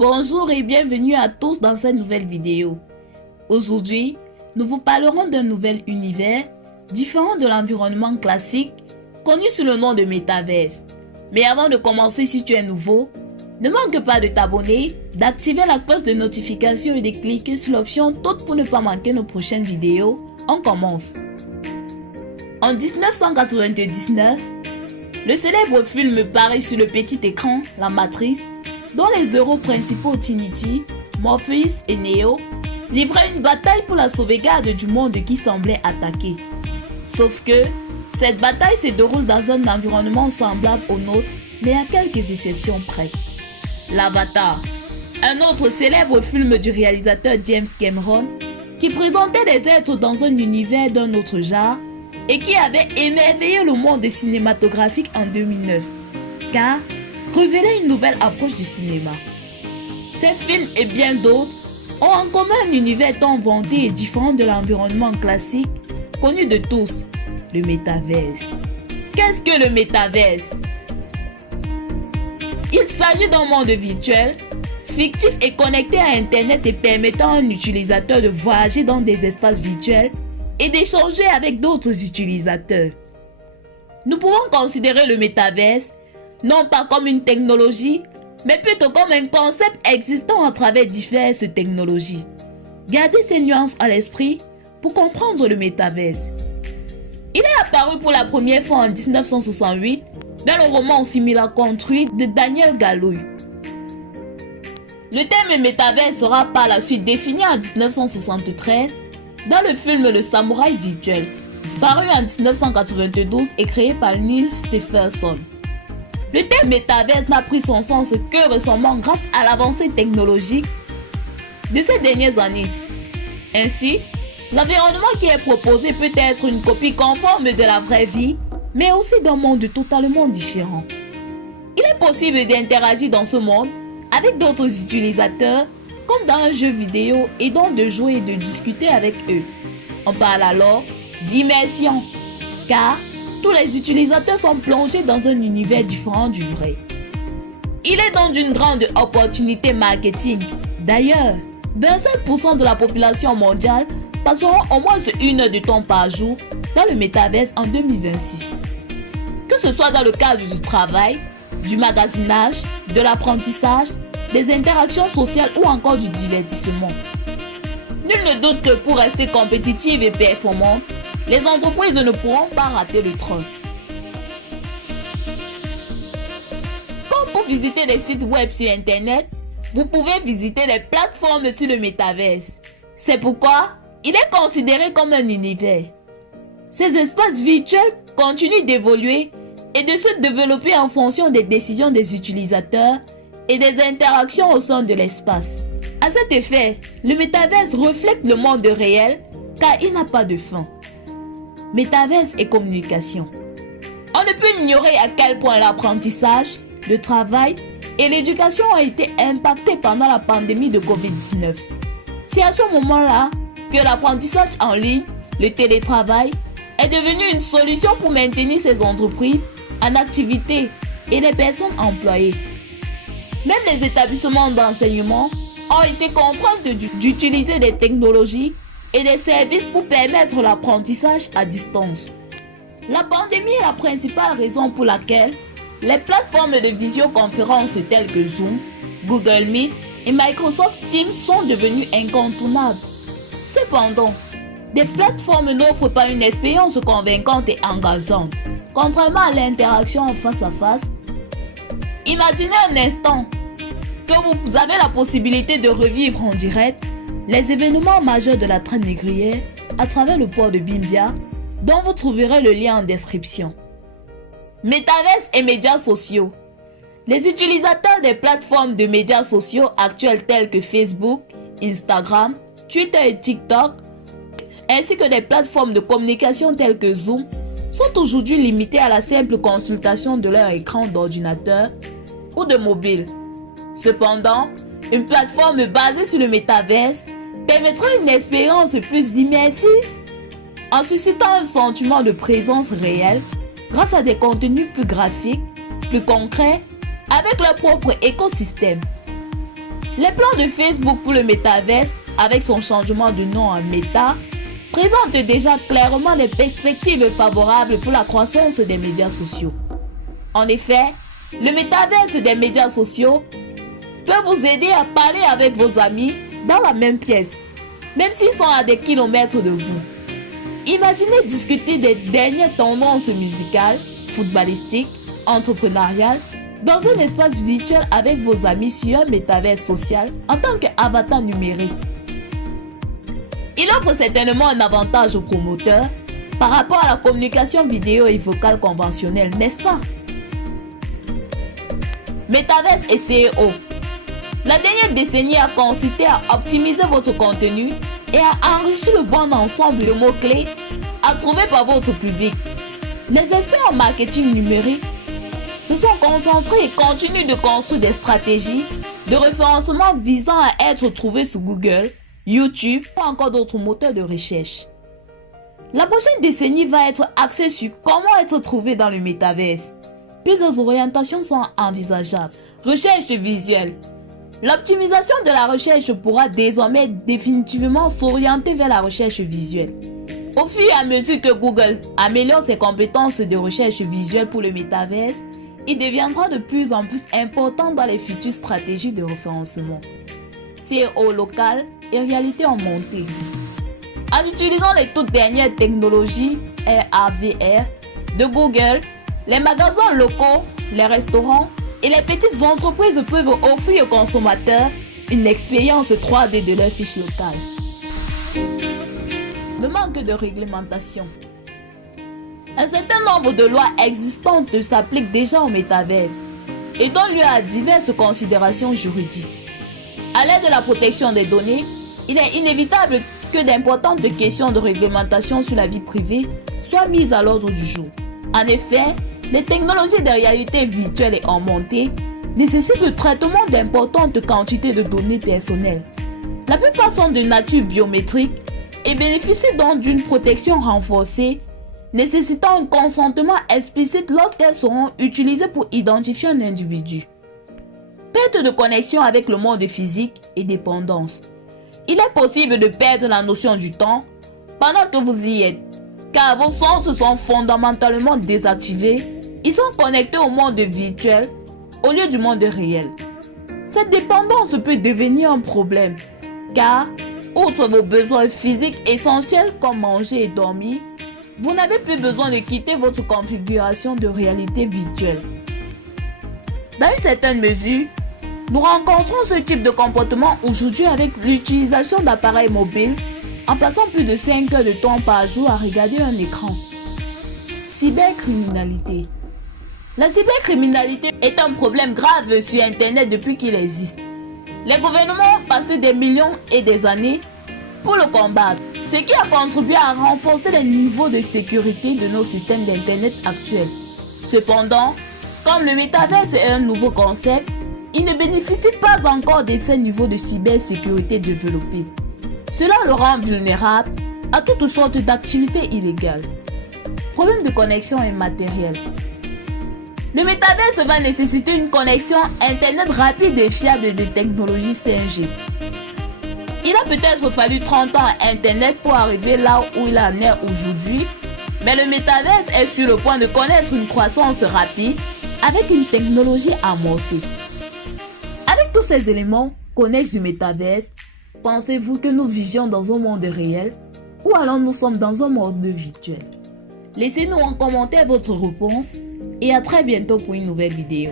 Bonjour et bienvenue à tous dans cette nouvelle vidéo. Aujourd'hui, nous vous parlerons d'un nouvel univers différent de l'environnement classique connu sous le nom de Metaverse. Mais avant de commencer, si tu es nouveau, ne manque pas de t'abonner, d'activer la cloche de notification et de cliquer sur l'option toutes pour ne pas manquer nos prochaines vidéos. On commence. En 1999, le célèbre film paru sur le petit écran, La Matrice, dont les héros principaux Trinity, Morpheus et Neo livraient une bataille pour la sauvegarde du monde qui semblait attaqué. Sauf que cette bataille se déroule dans un environnement semblable au nôtre, mais à quelques exceptions près. L'Avatar, un autre célèbre film du réalisateur James Cameron, qui présentait des êtres dans un univers d'un autre genre et qui avait émerveillé le monde cinématographique en 2009, car révélait une nouvelle approche du cinéma. Ces films et bien d'autres ont en commun un univers tant vanté et différent de l'environnement classique connu de tous, le métaverse. Qu'est-ce que le métaverse? Il s'agit d'un monde virtuel, fictif et connecté à Internet et permettant à un utilisateur de voyager dans des espaces virtuels et d'échanger avec d'autres utilisateurs. Nous pouvons considérer le métaverse non pas comme une technologie, mais plutôt comme un concept existant à travers diverses technologies. Gardez ces nuances à l'esprit pour comprendre le métaverse. Il est apparu pour la première fois en 1968 dans le roman Simulacron de Daniel Galouye. Le terme métaverse sera par la suite défini en 1973 dans le film Le Samouraï virtuel, paru en 1992 et créé par Neil Stephenson. Le terme métaverse n'a pris son sens que récemment grâce à l'avancée technologique de ces dernières années. Ainsi, l'environnement qui est proposé peut être une copie conforme de la vraie vie, mais aussi d'un monde totalement différent. Il est possible d'interagir dans ce monde avec d'autres utilisateurs, comme dans un jeu vidéo, et donc de jouer et de discuter avec eux. On parle alors d'immersion, car tous les utilisateurs sont plongés dans un univers différent du vrai. Il est donc d'une grande opportunité marketing. D'ailleurs, 25% de la population mondiale passeront au moins 1 heure de temps par jour dans le métaverse en 2026. Que ce soit dans le cadre du travail, du magasinage, de l'apprentissage, des interactions sociales ou encore du divertissement. Nul ne doute que pour rester compétitive et performante, les entreprises ne pourront pas rater le train. Comme pour visiter les sites web sur Internet, vous pouvez visiter les plateformes sur le métaverse. C'est pourquoi il est considéré comme un univers. Ces espaces virtuels continuent d'évoluer et de se développer en fonction des décisions des utilisateurs et des interactions au sein de l'espace. À cet effet, le métaverse reflète le monde réel car il n'a pas de fin. Métaverse et communication. On ne peut ignorer à quel point l'apprentissage, le travail et l'éducation ont été impactés pendant la pandémie de Covid-19. C'est à ce moment-là que l'apprentissage en ligne, le télétravail, est devenu une solution pour maintenir ces entreprises en activité et les personnes employées. Même les établissements d'enseignement ont été contraints d'utiliser des technologies et des services pour permettre l'apprentissage à distance. La pandémie est la principale raison pour laquelle les plateformes de visioconférence telles que Zoom, Google Meet et Microsoft Teams sont devenues incontournables. Cependant, des plateformes n'offrent pas une expérience convaincante et engageante, contrairement à l'interaction en face à face. Imaginez un instant que vous avez la possibilité de revivre en direct les événements majeurs de la traite négrière à travers le port de Bimbia, dont vous trouverez le lien en description. Métaverse et médias sociaux. Les utilisateurs des plateformes de médias sociaux actuels tels que Facebook, Instagram, Twitter et TikTok, ainsi que des plateformes de communication telles que Zoom, sont aujourd'hui limités à la simple consultation de leur écran d'ordinateur ou de mobile. Cependant, une plateforme basée sur le métaverse permettra une expérience plus immersive en suscitant un sentiment de présence réelle grâce à des contenus plus graphiques, plus concrets, avec leur propre écosystème. Les plans de Facebook pour le métaverse, avec son changement de nom en Meta, présentent déjà clairement des perspectives favorables pour la croissance des médias sociaux. En effet, le métaverse des médias sociaux peut vous aider à parler avec vos amis dans la même pièce, même s'ils sont à des kilomètres de vous. Imaginez discuter des dernières tendances musicales, footballistiques, entrepreneuriales, dans un espace virtuel avec vos amis sur un métaverse social en tant qu'avatar numérique. Il offre certainement un avantage aux promoteurs par rapport à la communication vidéo et vocale conventionnelle, n'est-ce pas? Métaverse et SEO. La dernière décennie a consisté à optimiser votre contenu et à enrichir le bon ensemble de mots-clés à trouver par votre public. Les experts en marketing numérique se sont concentrés et continuent de construire des stratégies de référencement visant à être trouvés sur Google, YouTube ou encore d'autres moteurs de recherche. La prochaine décennie va être axée sur comment être trouvé dans le métaverse. Plusieurs orientations sont envisageables. Recherche visuelle. L'optimisation de la recherche pourra désormais définitivement s'orienter vers la recherche visuelle. Au fur et à mesure que Google améliore ses compétences de recherche visuelle pour le métaverse, il deviendra de plus en plus important dans les futures stratégies de référencement. SEO local et réalité augmentée. En utilisant les toutes dernières technologies AR/VR de Google, les magasins locaux, les restaurants et les petites entreprises peuvent offrir aux consommateurs une expérience 3D de leur fiche locale. Le manque de réglementation. Un certain nombre de lois existantes s'appliquent déjà au métaverse et donnent lieu à diverses considérations juridiques. À l'aide de la protection des données, il est inévitable que d'importantes questions de réglementation sur la vie privée soient mises à l'ordre du jour. En effet, les technologies de réalité virtuelle et augmentée nécessitent le traitement d'importantes quantités de données personnelles. La plupart sont de nature biométrique et bénéficient donc d'une protection renforcée, nécessitant un consentement explicite lorsqu'elles seront utilisées pour identifier un individu. Perte de connexion avec le monde physique et dépendance. Il est possible de perdre la notion du temps pendant que vous y êtes, car vos sens sont fondamentalement désactivés. Ils sont connectés au monde virtuel au lieu du monde réel. Cette dépendance peut devenir un problème, car, outre vos besoins physiques essentiels comme manger et dormir, vous n'avez plus besoin de quitter votre configuration de réalité virtuelle. Dans une certaine mesure, nous rencontrons ce type de comportement aujourd'hui avec l'utilisation d'appareils mobiles en passant plus de 5 heures de temps par jour à regarder un écran. Cybercriminalité. La cybercriminalité est un problème grave sur Internet depuis qu'il existe. Les gouvernements ont passé des millions et des années pour le combattre, ce qui a contribué à renforcer les niveaux de sécurité de nos systèmes d'Internet actuels. Cependant, comme le métaverse est un nouveau concept, il ne bénéficie pas encore de ces niveaux de cybersécurité développés. Cela le rend vulnérable à toutes sortes d'activités illégales. Problème de connexion immatérielle. Le métaverse va nécessiter une connexion Internet rapide et fiable des technologies 5G. Il a peut-être fallu 30 ans à Internet pour arriver là où il en est aujourd'hui, mais le métaverse est sur le point de connaître une croissance rapide avec une technologie amorcée. Avec tous ces éléments connexes du métaverse, pensez-vous que nous vivions dans un monde réel ou alors nous sommes dans un monde virtuel? Laissez-nous en commentaire votre réponse et à très bientôt pour une nouvelle vidéo.